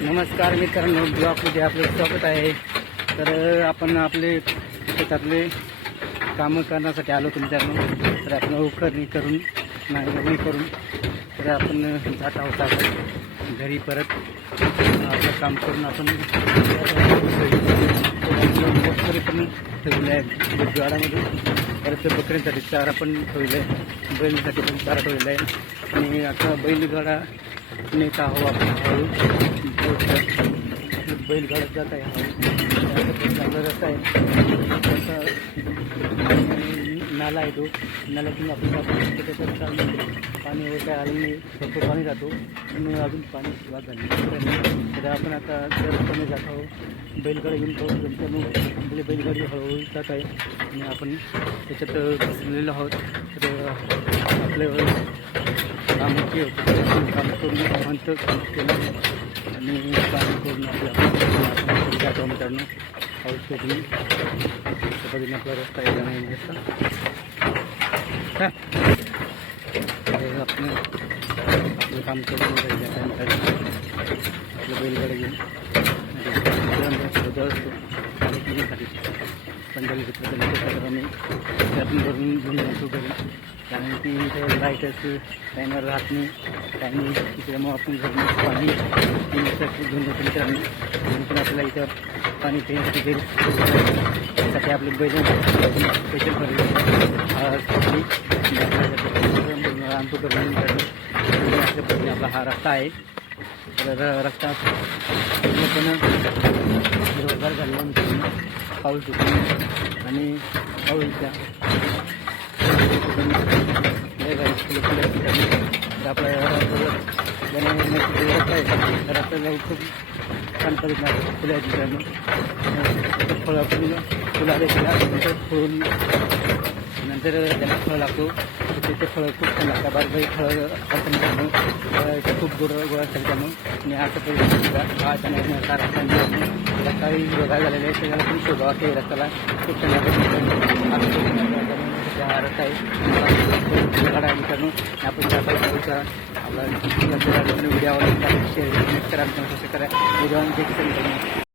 नमस्कार मित्रांनो ब्लॉकमध्ये आपलं स्वागत आहे. तर आपण आपले शेतातले कामं करण्यासाठी आलो मित्रांनो तर आपण उखरणी करून नांगरणी करून तर आपण जात आहोत आपण. घरी परत आपलं काम करून आपण पण ठेवले आहे. ज्वाळामध्ये परत ते चारा पण ठेवले आहे. बैलसाठी पण चारा ठेवलेला आहे. आणि आता बैलगाडा नेता हवं आपण हळू. बैलगाडा जात आहे हळू. रस्ता आहे. नाला आहे तो. नाल्यातून आपण जातो. त्याच्यात चालू पाणी वगैरे काय आलं नाही. फक्त पाणी जातो त्यामुळे अजून पाणी सुरुवात झाली तर आपण आता जर जात आहोत. बैलगाडी घेऊन पाहू त्यामुळे आपली बैलगाडी हळूहळू जात आहे. आणि आपण त्याच्यात बसलेलो आहोत. तर आपले काम के होतं काम करून म्हणतं केलं. आणि काम करून आपल्या जातो मित्रांनो. पाऊस शेती पद्धतीने आपला रस्ता आहे जाण्या येण्याचा हा. तर आपण आपलं काम करून आपलं बैलगाडी घेऊन होत असतो आणि पिण्यासाठी पंढरी घेतलं आम्ही त्यातून भरून घेऊन जातो घरी कारण की इथे लाईटच टायमर राहत नाही. टायमिंग त्याच्यामुळं आपण घरून पाणी पिण्यासाठी घेऊन जातो मित्रांनो. आम्ही पण आपल्याला इथं पाणी पिण्यासाठी घरी त्यासाठी आपले बैल स्पेशल भरले आणतो करून आपला हा रस्ता आहे. तर रस्ता पूर्णपणे हिरवगार झालेला मित्रांनो पाऊस होतो आणि पाऊसच्या लय आपल्या बनवण्याची आहे. तर रस्त्याला खूप छान पद्धतीने फुलं फुला फुला फळं फुलं फुलं आले त्याला नंतर फुल फळं त्याला फळ लागतो. त्याचे फळं खूप छान लागतात. बारबाई फळं असतात मित्रांनो खूप गोड गोळा असतात त्यामुळे. आणि असं पद्धतीने हा त्यांना रस्ता रस्ताही वेगळा झालेला आहे त्याला पण शोधावा ते रस्त्याला. खूप छान रस्ता आहे. गाडा मित्रांनो आपण त्या पाहिजे आपला व्हिडिओ आवडला शेअर करा. करा. व्हिडिओ